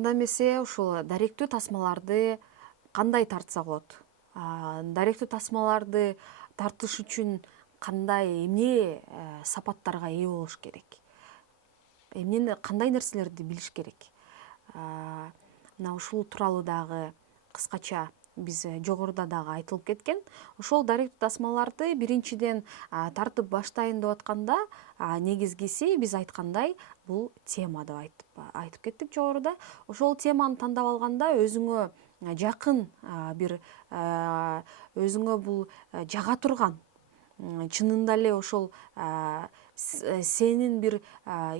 анда эмесе ушул даректүү тасмаларды кандай тартсак болот? Даректүү тасмаларды тартыш үчүн кандай эмне сапаттарга ээ болуш керек? Кандай нерселерди билиш керек? Мына ушул тууралуу дагы кыскача биз жогоруда дагы айтылып кеткен. Ошол даректүү тасмаларды биринчиден тартып баштайын деп атканда, негизгиси биз айткандай бул тема деп айтып кеттик жогоруда. Ошол теманы тандап алганда өзүңө жакын бир өзүңө бул жага турган, чынында эле ошол сенин бир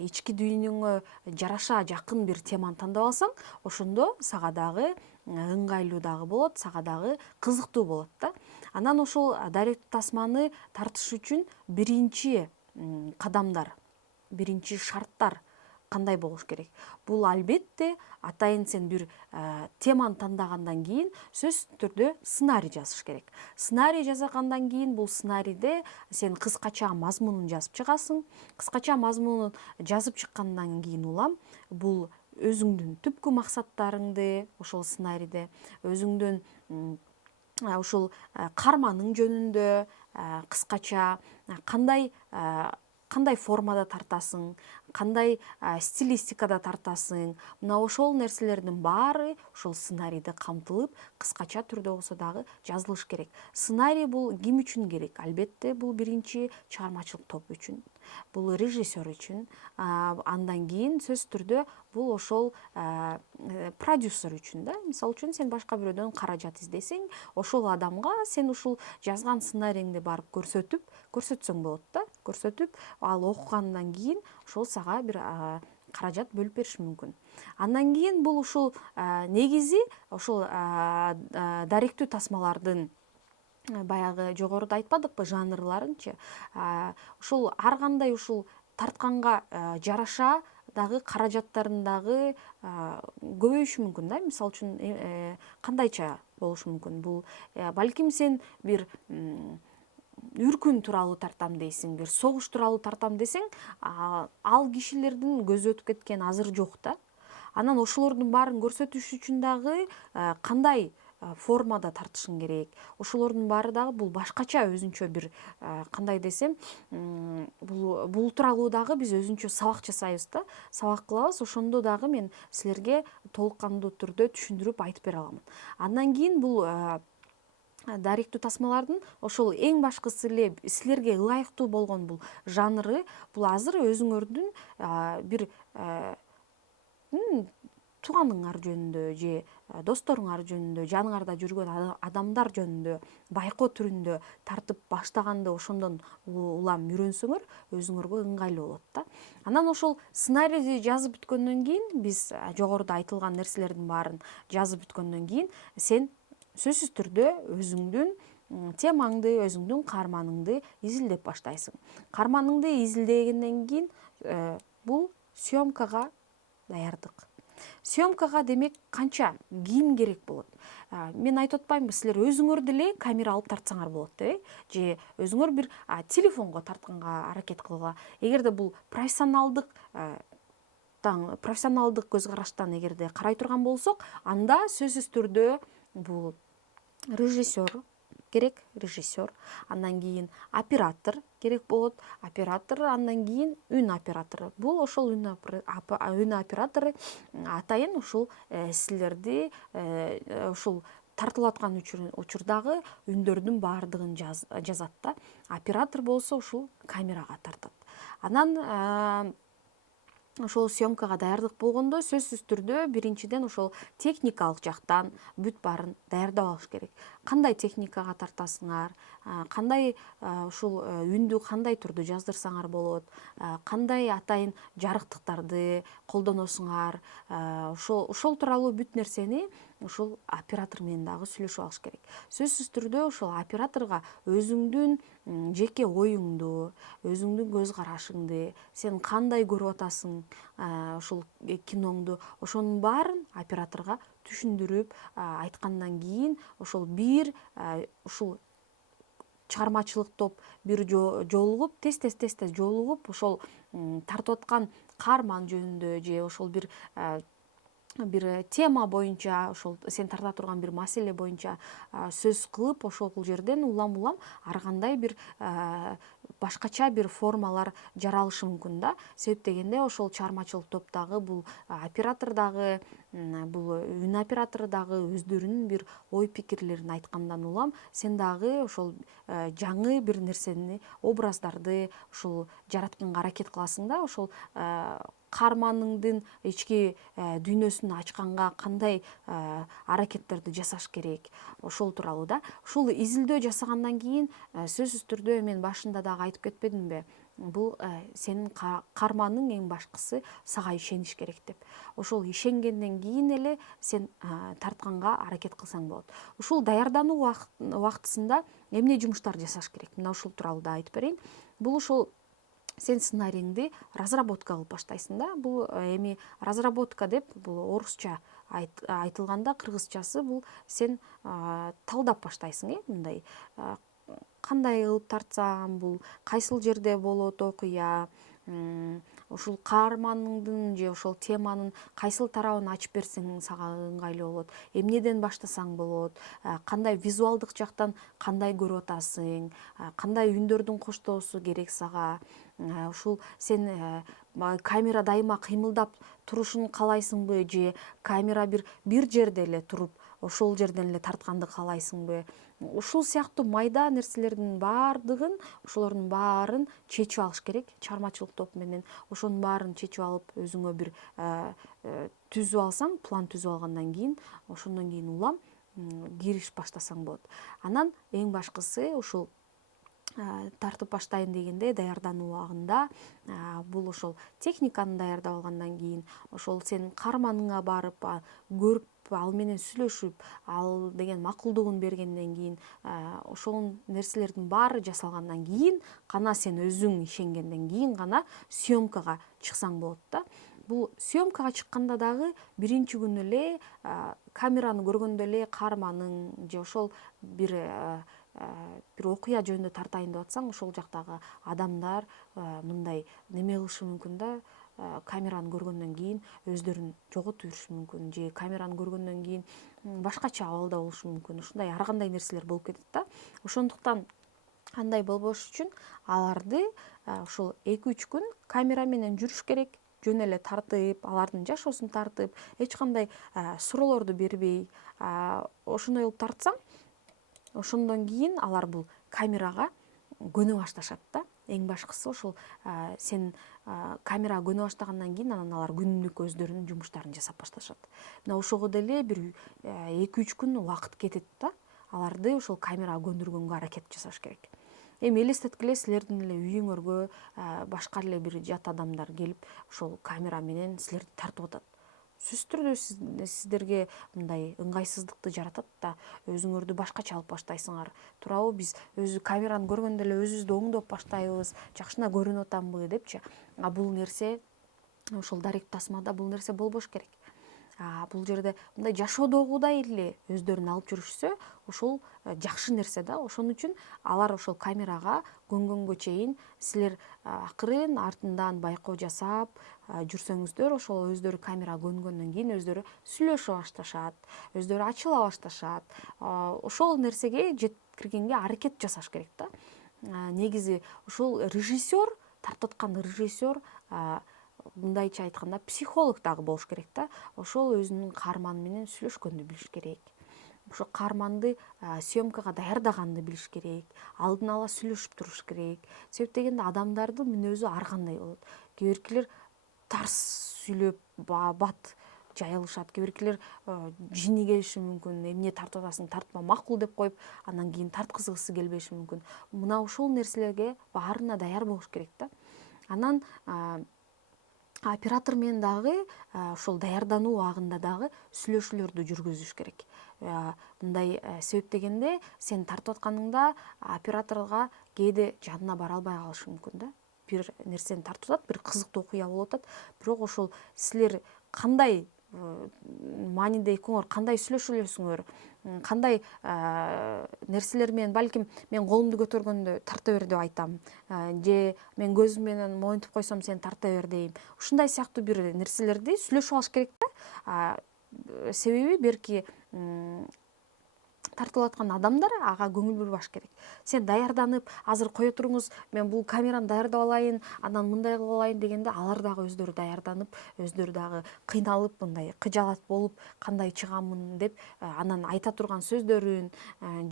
ички дүйнөңө жараша жакын бир теманы тандап алсаң, ошондо сага дагы ыңгайлуу дагы болот, сага дагы кызыктуу болот да. Анан ошол даректүү тасманы тартыш үчүн биринчи кадамдар, биринчи шарттар кандай болуш керек? Бул албетте атайын сен бир теманы тандагандан кийин сөзсүз түрдө сценарий жазыш керек. Сценарий жасагандан кийин бул сценарийде сен кыскача мазмунун жазып чыгасың. Кыскача мазмунун жазып чыккандан кийин улам бул өзүңдүн түпкү максаттарыңды ошол сценарийде, өзүңдүн ушул карманың жөнүндө кыскача кандай формада тартасың, кандай стилистикада тартасың, мына ошол нерселердин баары ошол сценарийде камтылып, кыскача түрдө болсо дагы жазылыш керек. Сценарий бул ким үчүн керек? Албетте бул биринчи чыгармачылык топ үчүн, бул режиссер үчүн, андан кийин сөзсүз түрдө бул ошол продюсер үчүн да. Мисалы үчүн сен башка бирөөдөн каражат издесең, ошол адамга сен ушул жазган сценарийиңди барып көрсөтсөң болот да. Көрсөтүп, ал окугандан кийин ошол сага бир каражат бөлүп бериши мүмкүн. Андан кийин бул ушул негизи ошол даректүү тасмалардын баягы жогоруда айтпадыкпы жанрларынчы, ушул ар кандай ушул тартканга жараша дагы каражаттарын дагы көбөйүшү мүмкүн да. Мисалы үчүн кандайча болушу мүмкүн? Бул балким сен бир үркүн тууралуу тартам дейсиң, бир согуш тууралуу тартам десең, ал кишилердин көзү өтүп кеткен азыр жок да. Анан ошолордун баарын көрсөтүш үчүн дагы кандай формада тартышың керек? Ошолордун баары дагы бул башкача өзүнчө бир кандай десем, бул тууралуу дагы биз өзүнчө сабак жасайбыз да. Сабак кылабыз, ошондо дагы мен силерге толук кандуу түрдө түшүндүрүп айтып бере аламын. Андан кийин бул даректүү тасмалардын ошол эң башкысы эле силерге ылайыктуу болгон бул жанры, бул азыр өзүңөрдүн бир тууганыңар жөнүндө же досторуңар жөнүндө, жаныңарда жүргөн адамдар жөнүндө байкоо түрүндө тартып баштаганды ошондон улам үйрөнсөңөр, өзүңөргө ыңгайлуу болот да. Анан ошол сценарийди жазып бүткөндөн кийин, биз жогоруда айтылган нерселердин баарын жазып бүткөндөн кийин, сен сөзсүз түрдө өзүңдүн темаңды, өзүңдүн каарманыңды изилдеп баштайсың. Каарманыңды изилдегенден кийин бул съемкага даярдык. Съемкага демек канча кийим керек болот? Мен айтып атпаймынбы, силер өзүңөр деле камера алып тартсаңар болот деп, же өзүңөр бир телефонго тартканга аракет кылгыла. Эгерде бул профессионалдык көз караштан эгерде карай турган болсок, анда сөзсүз түрдө бул режиссер керек, андан кийин оператор керек болот, андан кийин үн оператору. Бул ошол үн оператору атайын ушул силерди ушул тартылып аткан учурдагы үндөрдүн баардыгын жазат да. Оператор болсо ушул камерага тартат. Анан ошол съемкага даярдык болгондо сөзсүз түрдө биринчиден ошол техникалык жактан бүт баарын даярдап алыш керек. Кандай техникага тартасыңар, кандай ушул үндү кандай түрдө жаздырсаңар болот, кандай атайын жарыктыктарды колдоносуңар, ошол тууралуу бүт нерсени ушул оператор менен дагы сүйлөшүп алыш керек. Сөзсүз түрдө ошол операторго өзүңдүн жеке оюңду, өзүңдүн көз карашыңды, сен кандай көрүп атасың ушул киноңду, ошонун баарын операторго түшүндүрүп айткандан кийин, ошол бир ушул чыгармачылык топ бир жолугуп, тез жолугуп, ошол тартып аткан каарман жөнүндө же ошол бир бир тема боюнча, ошол сен тарта турган бир маселе боюнча сөз кылып, ошол жерден улам ар кандай бир башкача бир формалар жаралышы мүмкүн да. Себеп дегенде ошол чыгармачылык топтогу бул оператор дагы, бул үн оператору дагы өздөрүнүн бир ой пикирлерин айткандан улам сен дагы ошол жаңы бир нерсени, образдарды ушул жаратканга аракет кыласың да. Ошол каарманыңдын ички дүйнөсүн ачканга кандай аракеттерди жасаш керек, ошол тууралуу да. Ушул изилдөө жасагандан кийин сөзсүз түрдө мен башында дагы айтып кетпедимби, бул сенин каарманың эң башкысы сага ишениш керек деп. Ошол ишенгенден кийин эле сен тартканга аракет кылсаң болот. Ушул даярдануу убактысында эмне жумуштар жасаш керек, мына ушул тууралуу да айтып берейин. Бул ушул сен сценарийиңди разработка кылып баштайсың да. Бул эми разработка деп бул орусча айтылганда, кыргызчасы бул сен талдап баштайсың, мындай кандай кылып тартсам, бул кайсыл жерде болот окуя, ушул каарманыңдын же ошол теманын кайсыл тарабын ачып берсең сага ыңгайлуу болот, эмнеден баштасаң болот, кандай визуалдык жактан кандай көрүп атасың, кандай үндөрдүн коштоосу керек сага, ушул сен камера дайыма кыймылдап турушун каалайсыңбы, же камера бир жерде эле туруп ошол жерден эле тартканды каалайсыңбы. Ушул сыяктуу майда нерселердин баардыгын, ошолордун баарын чечип алыш керек чыгармачылык топ менен. Ошонун баарын чечип алып өзүңө бир түзүп алсаң, план түзүп алгандан кийин, ошондон кийин улам кириш баштасаң болот. Анан эң башкысы ушул тартып баштайын дегенде даярдануу убагында бул ошол техниканы даярдап алгандан кийин, ошол сенин каарманыңа барып көрүп, ал менен сүйлөшүп, ал деген макулдугун бергенден кийин, ошол нерселердин баары жасалгандан кийин гана сен өзүң ишенгенден кийин гана съемкага чыксаң болот да. Бул съемкага чыкканда дагы биринчи күнү эле камераны көргөндө эле каарманың же ошол бир окуя жөнүндө тартайын деп атсаң, ошол жактагы адамдар мындай неме кылышы мүмкүн да, камераны көргөндөн кийин өздөрүн жоготуп жүрүшү мүмкүн, же камераны көргөндөн кийин башкача абалда болушу мүмкүн. Ушундай ар кандай нерселер болуп кетет да. Ошондуктан андай болбош үчүн аларды ушул 2-3 күн камера менен жүрүш керек, жөн эле тартып, алардын жашоосун тартып, эч кандай суроолорду бербей, ошондой кылып тартсаң, ошондон кийин алар бул камерага көнө башташат да. Эң башкысы ошол сен камерага көнө баштагандан кийин анан алар күнүмдүк өздөрүнүн жумуштарын жасап башташат. Мына ошого деле бир 2-3 күн убакыт кетет да. Аларды ошол камерага көндүргөнгө аракет жасаш керек. Эми элестеткиле, силердин эле үйүңөргө башка эле бир жат адамдар келип ошол камера менен силерди тартып атат. Сөзсүз түрдө сиздерге мындай ыңгайсыздыкты жаратат да, өзүңөрдү башкача алып баштайсыңар. Туурабы, биз өзү камераны көргөндө эле өзүбүздү оңдоп баштайбыз, жакшына көрүнүп атамбы депчи. Бул нерсе ошол дарек тасмада бул нерсе болбош керек. Бул жерде мындай жашоодогудай эле өздөрүн алып жүрүшсө, ошол жакшы нерсе да. Ошон үчүн алар ошол камерага көнгөнгө чейин силер акырын артынан байкоо жасап жүрсөңүздөр, ошол өздөрү камерага көнгөндөн кийин өздөрү сүйлөшө башташат, өздөрү ачыла башташат. Ошол нерсеге жеткиргенге аракет жасаш керек да. Негизи ушул режиссер, тартып аткан режиссер мындайча айтканда психолог дагы болуш керек да. Ошол өзүнүн каарманы менен сүйлөшкөндү билиш керек. Ошо каарманды съемкага даярдаганды билиш керек. Алдын ала сүйлөшүп туруш керек. Себеп дегенде адамдардын мүнөзү ар кандай болот. Кээ биркилер тарс сүйлөп, бат жайылышат. Кээ биркилер жини келиши мүмкүн. Эмне тартып атасың, тартма, макул деп коюп, анан кийин тарткызгысы келбеши мүмкүн. Мына ушул нерселерге баарына даяр болуш керек да. Анан оператор менен дагы ошол даярдануу убагында дагы сүйлөшүүлөрдү жүргүзүш керек. Мындай себеп дегенде сен тартып атканыңда операторго кээде жанына бара албай калышы мүмкүн да. Бир нерсени тартып атат, бир кызыктуу окуя болуп атат, бирок ошол силер кандай мааниде экөөңөр кандай сүйлөшөлөсүңөр, кандай нерселер менен, балким мен колумду көтөргөндө тарта бер деп айтам, же мен көзүм менен моюнтуп койсом сен тарта бер дейм. Ушундай сыяктуу бир нерселерди сүйлөшүп алыш керек да. себеби берки тартылып аткан адамдар ага көңүл бурбаш керек. Сен даярданып, азыр кое туруңуз, мен бул камераны даярдап алайын, анан мындай кылып алайын дегенде алар дагы өздөрү даярданып, өздөрү дагы кыйналып, мындай кыжалат болуп, кандай чыгамын деп, анан айта турган сөздөрүн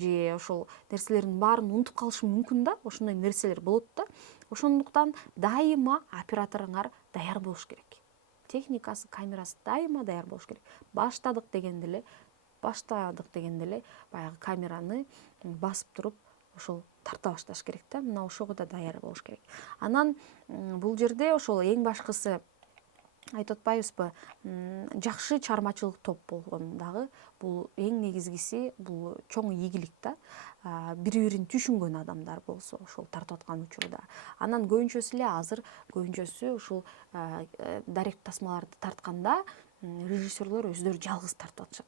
же ошол нерселердин баарын унутуп калышы мүмкүн да, ошондой нерселер болот да. Ошондуктан дайыма операторуңар даяр болуш керек. Техникасы, камерасы дайыма даяр болуш керек. Баштадык дегенде эле баягы камераны басып туруп ошол тарта башташ керек да. Мына ошого да даяр болуш керек. Анан бул жерде ошол эң башкысы айтып атпайбызбы, жакшы чыгармачылык топ болгон дагы бул эң негизгиси, бул чоң ийгилик да. Бири бирин түшүнгөн адамдар болсо ошол тартып аткан учурда. Анан көбүнчөсү эле азыр ушул дарек тасмаларды тартканда режиссерлор өздөрү жалгыз тартып атышат.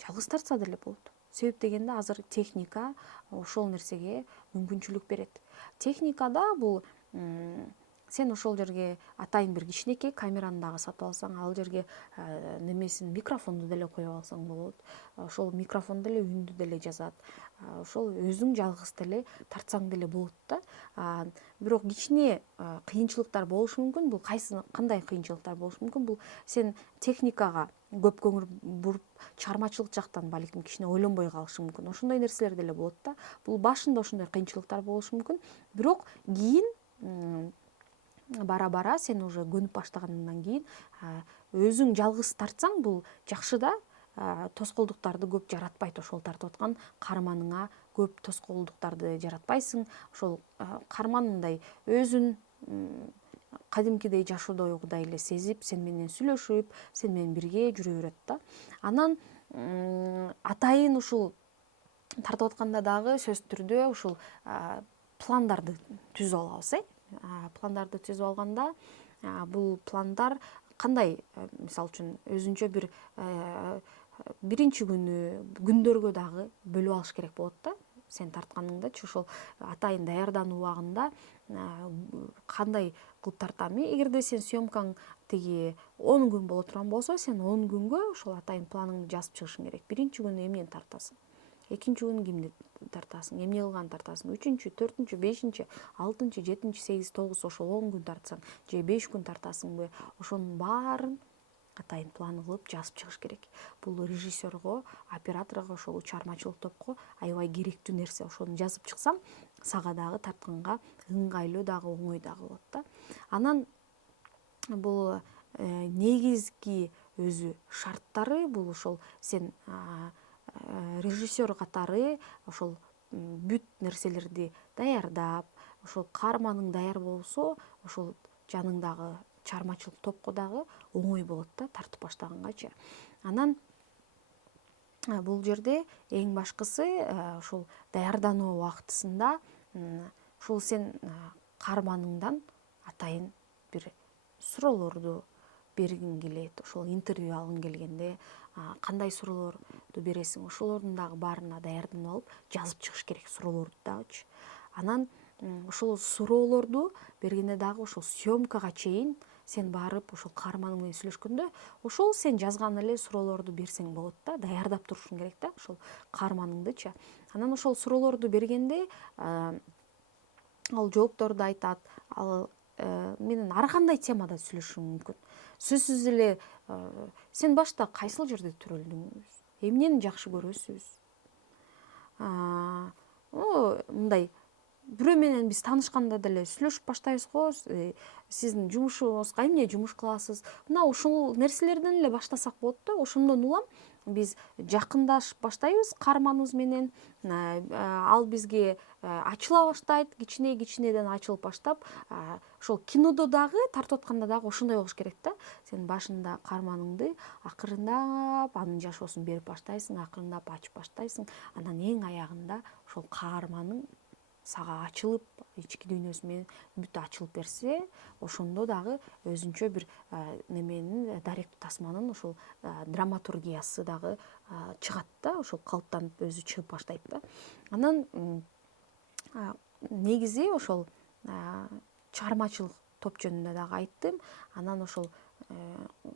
Жалгыз тартса деле болот. Себеп дегенде азыр техника ошол нерсеге мүмкүнчүлүк берет. Техникада бул сен ошол жерге атайын бир кичинекей камераны дагы сатып алсаң, ал жерге немесин микрофонду деле коюп алсаң болот. Ошол микрофон деле үндү деле жазат. Ошол өзүң жалгыз деле тартсаң деле болот да. Бирок кичине кыйынчылыктар болушу мүмкүн. Бул кандай кыйынчылыктар болушу мүмкүн? Бул сен техникага көп көңүл буруп, чыгармачылык жактан балким кичине ойлонбой калышың мүмкүн. Ошондой нерселер деле болот да. Бул башында ошондой кыйынчылыктар болушу мүмкүн. Бирок кийин бара-бара сен уже көнүп баштагандан кийин өзүң жалгыз тартсаң бул жакшы да. Тоскоолдуктарды көп жаратпайт. Ошол тартып аткан каарманыңа көп тоскоолдуктарды жаратпайсың. Ошол каарман мындай өзүн кадимкидей жашоодойгудай эле сезип, сен менен сүйлөшүп, сен менен бирге жүрө берет да. Анан атайын ушул тартып атканда дагы сөзсүз түрдө ушул пландарды түзүп алабыз. Пландарды түзүп алганда бул пландар кандай, мисалы үчүн өзүнчө бир биринчи күндөргө дагы бөлүп алыш керек болот да. Сен тартканыңдачы ошол атайын даярдануу убагында кандай кылып тартам. Эгерде сен съемкаң тиги 10 күн боло турган болсо, сен 10 күнгө ошол атайын планыңды жазып чыгышың керек. Биринчи күнү эмнени тартасың? Экинчи күнү кимди тартасың? Эмне кылган тартасың? Үчүнчү, төртүнчү, бешинчи, алтынчы, жетинчи, сегиз, тогуз, ошол 10 күн тартсаң, же 5 күн тартасыңбы? Ошонун баарын атайын планы кылып жазып чыгыш керек. Бул режиссерго, операторго, ошол чыгармачылык топко аябай керектүү нерсе. Ошону жазып чыксаң, сага дагы тартканга ыңгайлуу дагы, оңой дагы болот да. Анан бул негизги өзү шарттары бул ошол сен режиссер катары ошол бүт нерселерди даярдап, ошол каарманың даяр болсо, ошол жаныңдагы чыгармачылык топко дагы оңой болот да, тартып баштагангачы. Анан бул жерде эң башкысы ошол даярдануу убактысында ушул сен каарманыңдан атайын бир суроолорду бергиң келет. Ошол интервью алгың келгенде кандай суроолорду бересиң? Ошолордун дагы баарына даярданып алып, жазып чыгыш керек суроолорду дагычы. Анан ошол суроолорду бергенде дагы ошол съемкага чейин сен барып ошол каарманың менен сүйлөшкөндө, ошол сен жазган эле суроолорду берсең болот да, даярдап турушуң керек да, ошол каарманыңдычы. Анан ошол суроолорду бергенде ал жоопторду айтат, ал менен ар кандай темада сүйлөшүшү мүмкүн. Сөзсүз эле сен башта кайсыл жерде төрөлдүңүз? Эмнени жакшы көрөсүз? Мындай бирөө менен биз таанышканда деле сүйлөшүп баштайбыз го. Сиздин жумушуңузга эмне жумуш кыласыз? Мына ушул нерселерден эле баштасак болот да. Ошондон улам биз жакындашып баштайбыз каарманыбыз менен. Ал бизге ачыла баштайт, кичинеден ачылып баштап, ошол кинодо дагы тартып атканда дагы ошондой болуш керек да. Сен башында каарманыңды акырындап анын жашоосун берип баштайсың, акырындап ачып баштайсың. Анан эң аягында ошол каарманың сага ачылып, ички дүйнөсү менен бүт ачылып берсе, ошондо дагы өзүнчө бир неменин, даректүү тасманын ошол драматургиясы дагы чыгат да, ошол калыптанып өзү чыгып баштайт да. Анан негизи ошол чыгармачылык топ жөнүндө дагы айттым. Анан ошол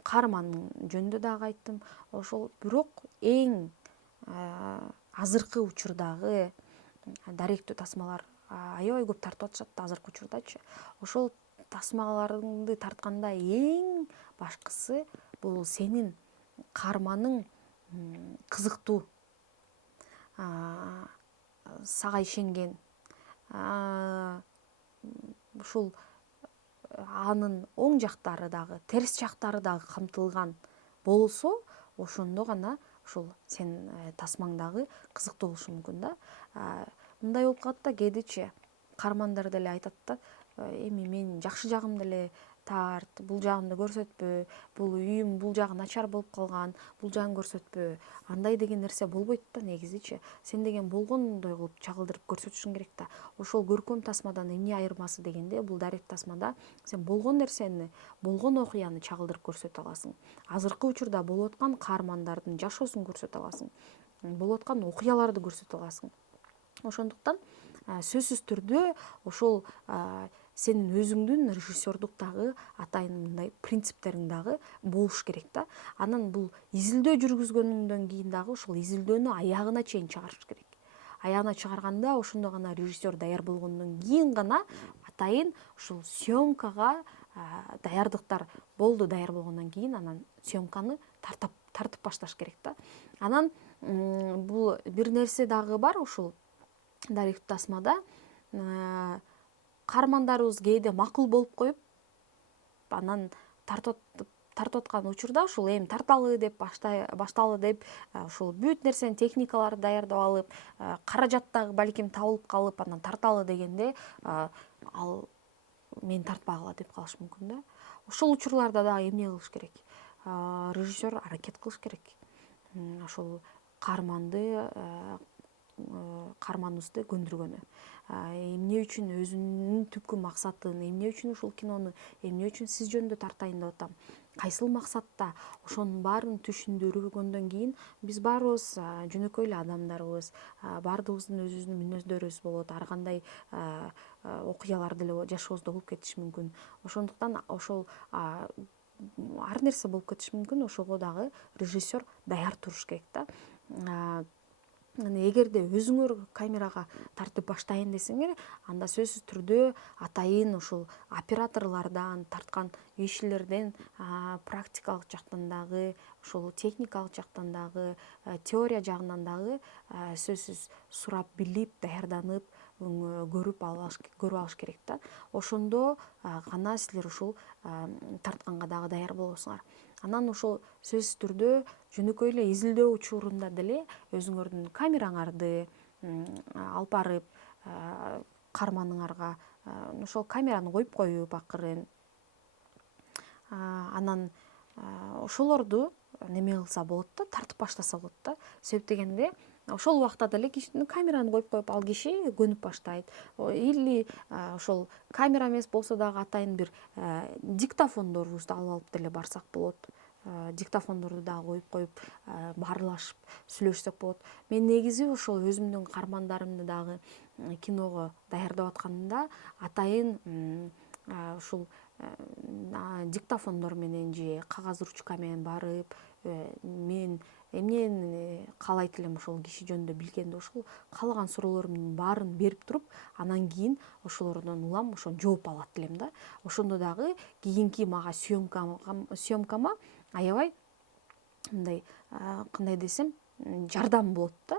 каармандын жөнүндө дагы айттым. Ошол бирок эң азыркы учурдагы даректүү тасмалар аябай көп тартып атышат азыркы учурдачы. Ошол тасмаларды тартканда эң башкысы бул сенин каарманың кызыктуу, сага ишенген, ушул анын оң жактары дагы, терс жактары дагы камтылган болсо, ошондо гана ушул сен тасмаң дагы кызыктуу болушу мүмкүн да. Мындай болуп калат да, кээдечи каармандар деле айтат да, эми мен жакшы жагымды эле тарт, бул жагымды көрсөтпө, бул үйүм бул жагы начар болуп калган, бул жагын көрсөтпө. Андай деген нерсе болбойт да негизичи. Сен деген болгондой кылып чагылдырып көрсөтүшүң керек да. Ошол көркөм тасмадан эмне айырмасы дегенде, бул дарек тасмада сен болгон нерсени, болгон окуяны чагылдырып көрсөтө аласың. Азыркы учурда болуп аткан каармандардын жашоосун көрсөтө аласың. Болуп аткан окуяларды көрсөтө аласың. Ошондуктан сөзсүз түрдө ошол сенин өзүңдүн режиссердук дагы атайын мындай принциптериң дагы болуш керек да. Анан бул изилдөө жүргүзгөнүңдөн кийин дагы ошол изилдөөнү аягына чейин чыгарыш керек. Аягына чыгарганда ошондо гана режиссер даяр болгондон кийин гана атайын ушул съемкага даярдыктар болду. Даяр болгондон кийин анан съемканы тартып башташ керек да. Анан бул бир нерсе дагы бар, ушул даректүү тасмада каармандарыбыз кээде макул болуп коюп, анан тартып аткан учурда ушул эми тарталы деп башталы деп ушул бүт нерсенин техникаларын даярдап алып, каражат дагы балким табылып калып, анан тарталы дегенде ал мени тартпагыла деп калышы мүмкүн да. Ошол учурларда дагы эмне кылыш керек? Режиссер аракет кылыш керек. Ошол каарманыбызды көндүргөнү. Эмне үчүн өзүнүн түпкү максатын, эмне үчүн ушул кинону, эмне үчүн сиз жөнүндө тартайын деп атам, кайсыл максатта, ошонун баарын түшүндүргөндөн кийин биз баарыбыз жөнөкөй эле адамдарбыз, баардыгыбыздын өзүбүздүн мүнөздөрүбүз болот, ар кандай окуялар деле жашообузда болуп кетиши мүмкүн. Ошондуктан ошол ар нерсе болуп кетиши мүмкүн, ошого дагы режиссер даяр туруш керек да. Эгерде өзүңөр камерага тартып баштайын десеңер, анда сөзсүз түрдө атайын ушул операторлордон, тарткан ишчилерден практикалык жактан дагы, ушул техникалык жактан дагы, теория жагынан дагы сөзсүз сурап билип, даярданып, көрүп алыш керек да. Ошондо гана силер ушул тартканга дагы даяр болосуңар. Анан ошол сөзсүз түрдө жөнөкөй эле изилдөө учурунда деле өзүңөрдүн камераңарды алып барып, каарманыңарга ошол камераны коюп акырын, анан ошолорду неме кылса болот да, тартып баштаса болот да. Себеп дегенде ошол убакта деле камераны коюп ал киши көнүп баштайт. Или ошол камера эмес болсо дагы атайын бир диктофондорубузду алып деле барсак болот. Диктофондорду дагы коюп баарлашып сүйлөшсөк болот. Мен негизи ошол өзүмдүн каармандарымды дагы киного даярдап атканымда атайын ушул диктофондор менен же кагаз ручка менен барып, мен эмнени каалайт элем ошол киши жөнүндө билгенде, ошол каалаган суроолорумдун баарын берип туруп, анан кийин ошолордон улам ошону жооп алат элем да. Ошондо дагы кийинки мага съемкама аябай мындай, кандай десем, жардам болот да.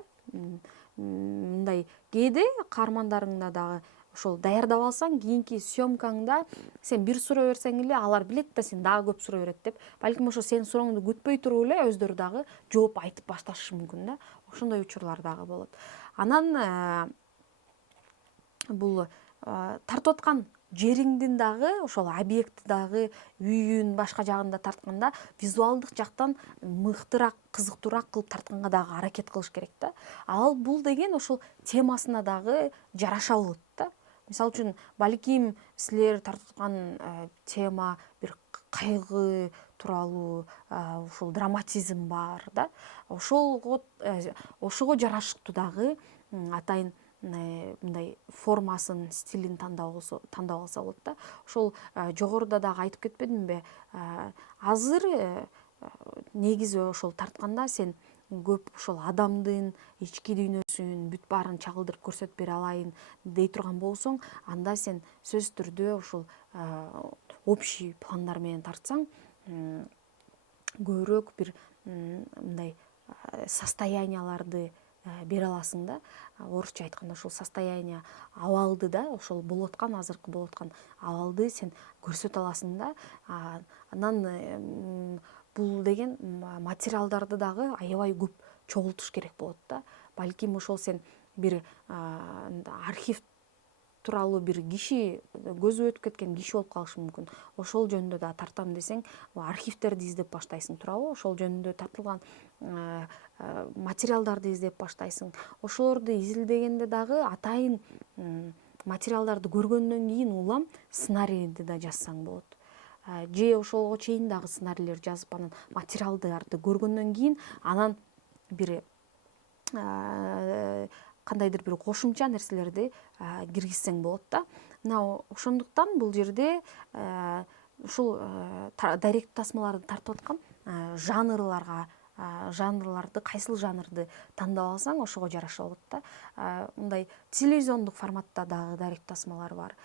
Мындай кээде каармандарыңда дагы ошол даярдап алсаң, кийинки съемкаңда сен бир суроо берсең эле алар билет да сен дагы көп суроо берет деп, балким ошо сенин сурооңду күтпөй туруп эле өздөрү дагы жооп айтып башташы мүмкүн да. Ошондой учурлар дагы болот. Анан бул тартып аткан жериңдин дагы, ошол объектти дагы, үйүн башка жагында тартканда визуалдык жактан мыктыраак, кызыктуураак кылып тартканга дагы аракет кылыш керек да. Ал бул деген ошол темасына дагы жараша болот да. Мисалы үчүн, балким силер тартып аткан тема бир кайгы тууралуу, ушул драматизм бар да. Ошого жараштуу дагы атайын мындай формасын, стилин тандап алса болот да. Ошол жогоруда дагы айтып кетпедимби? Азыр негизи ошол тартканда сен көп ошол адамдын ички дүйнөсүн бүт баарын чагылдырып көрсөтүп бере алайын дей турган болсоң, анда сен сөзсүз түрдө ошол общий пландар менен тартсаң, көбүрөөк бир мындай состоянияларды бере аласың да. Орусча айтканда ошол состояние, абалды да, ошол азыркы болуп аткан абалды сен көрсөтө аласың да. Анан бул деген материалдарды дагы аябай көп чогултуш керек болот да. Балким ошол сен бир архив тууралуу бир киши, көзү өтүп кеткен киши болуп калышы мүмкүн. Ошол жөнүндө да тартам десең, архивтерди издеп баштайсың, туурабы? Ошол жөнүндө тартылган материалдарды издеп баштайсың. Ошолорду изилдегенде дагы атайын материалдарды көргөндөн кийин улам сценарийди да жазсаң болот. Же ошолго чейин дагы сценарийлер жазып, анан материалдарды көргөндөн кийин анан бир кандайдыр бир кошумча нерселерди киргизсең болот да. Мына ошондуктан бул жерде ушул дайректүү тасмаларды тартып аткан жанрларды, кайсыл жанрды тандап алсаң, ошого жараша болот да. Мындай телевизиондук форматта дагы дайректүү тасмалар бар.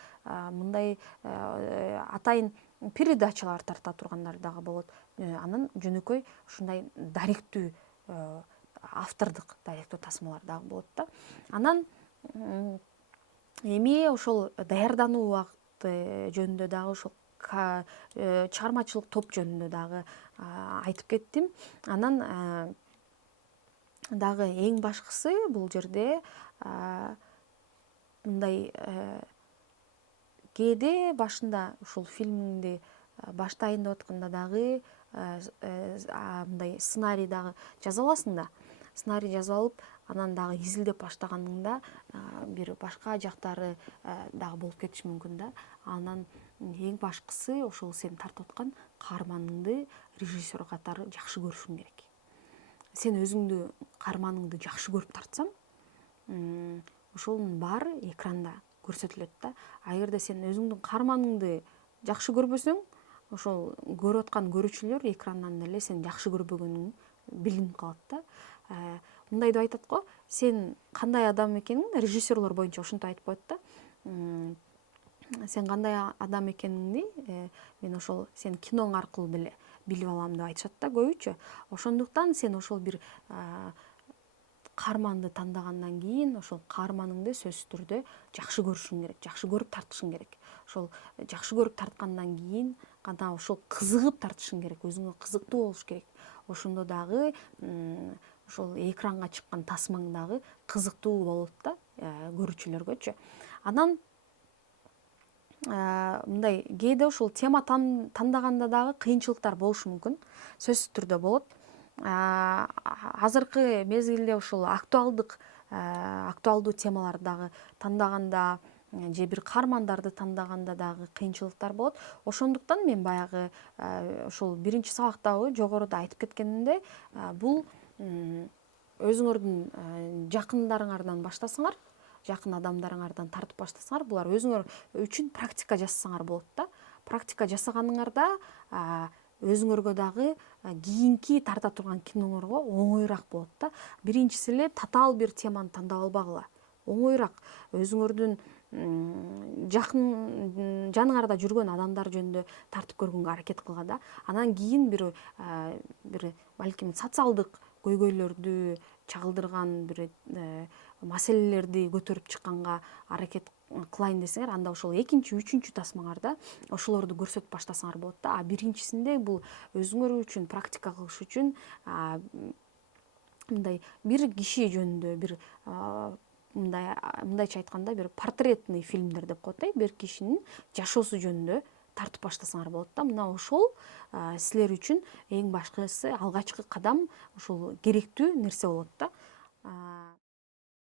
Мындай атайын передачалар тарта тургандар дагы болот. Анан жөнөкөй ушундай дайректүү автордук дайректүү тасмалар дагы болот да. Анан эми ошол даярдануу убакыты жөнүндө дагы ошол чыгармачылык топ жөнүндө дагы айтып кеттим. Анан дагы эң башкысы бул жерде мындай кээде башында ушул фильмиңди баштайын деп атканда дагы мындай сценарий дагы жаза аласың да. Сценарий жазып алып, анан дагы изилдеп баштагандыңда бир башка жактары дагы болуп кетиши мүмкүн да. Анан эң башкысы ошол сен тартып аткан каарманыңды режиссер катары жакшы көрүшүң керек. Сен өзүңдү, каарманыңды жакшы көрүп тартсаң, ошонун баары экранда көрсөтүлөт да. А эгерде сен өзүңдүн каарманыңды жакшы көрбөсөң, ошол көрүп аткан көрүүчүлөр экрандан эле сен жакшы көрбөгөнүң билинип калат да. Мындай деп айтат го, сен кандай адам экениң режиссерлор боюнча ушинтип айтып коет да. Сен кандай адам экениңди мен ошол сен киноң аркылуу деле билип алам деп айтышат да көбүчө. Ошондуктан сен ошол бир каарманды тандагандан кийин ошол каарманыңды сөзсүз түрдө жакшы көрүшүң керек, жакшы көрүп тартышың керек. Ошол жакшы көрүп тарткандан кийин гана ошол кызыгып тартышың керек, өзүңө кызыктуу болуш керек. Ошондо дагы ошол экранга чыккан тасмаң дагы кызыктуу болот да көрүүчүлөргөчү. Анан мындай кээде ушул тема тандаганда дагы кыйынчылыктар болушу мүмкүн. Сөзсүз түрдө болот. Азыркы мезгилде ушул актуалдуу темаларды дагы тандаганда же бир каармандарды тандаганда дагы кыйынчылыктар болот. Ошондуктан мен баягы ушул биринчи сабактагы жогоруда айтып кеткенимдей, бул өзүңөрдүн жакындарыңардан баштасаңар, жакын адамдарыңардан тартып баштасаңар, булар өзүңөр үчүн практика жасасаңар болот да. Практика жасаганыңарда өзүңөргө дагы кийинки тарта турган киноңорго оңоюраак болот да. Биринчиси эле татаал бир теманы тандап албагыла. Оңоюраак өзүңөрдүн жакын жаныңарда жүргөн адамдар жөнүндө тартып көргөнгө аракет кылгыла да. Анан кийин бир балким социалдык көйгөйлөрдү чагылдырган бир маселелерди көтөрүп чыкканга аракет кылайын десеңер, анда ошол экинчи, үчүнчү тасмаңарда ошолорду көрсөтүп баштасаңар болот да. А биринчисинде бул өзүңөр үчүн практика кылыш үчүн мындай бир киши жөнүндө бир мындайча айтканда бир портретный фильмдер деп коет, бир кишинин жашоосу жөнүндө тартып баштасаңар болот да. Мына ошол силер үчүн эң башкысы, алгачкы кадам, ушул керектүү нерсе болот да.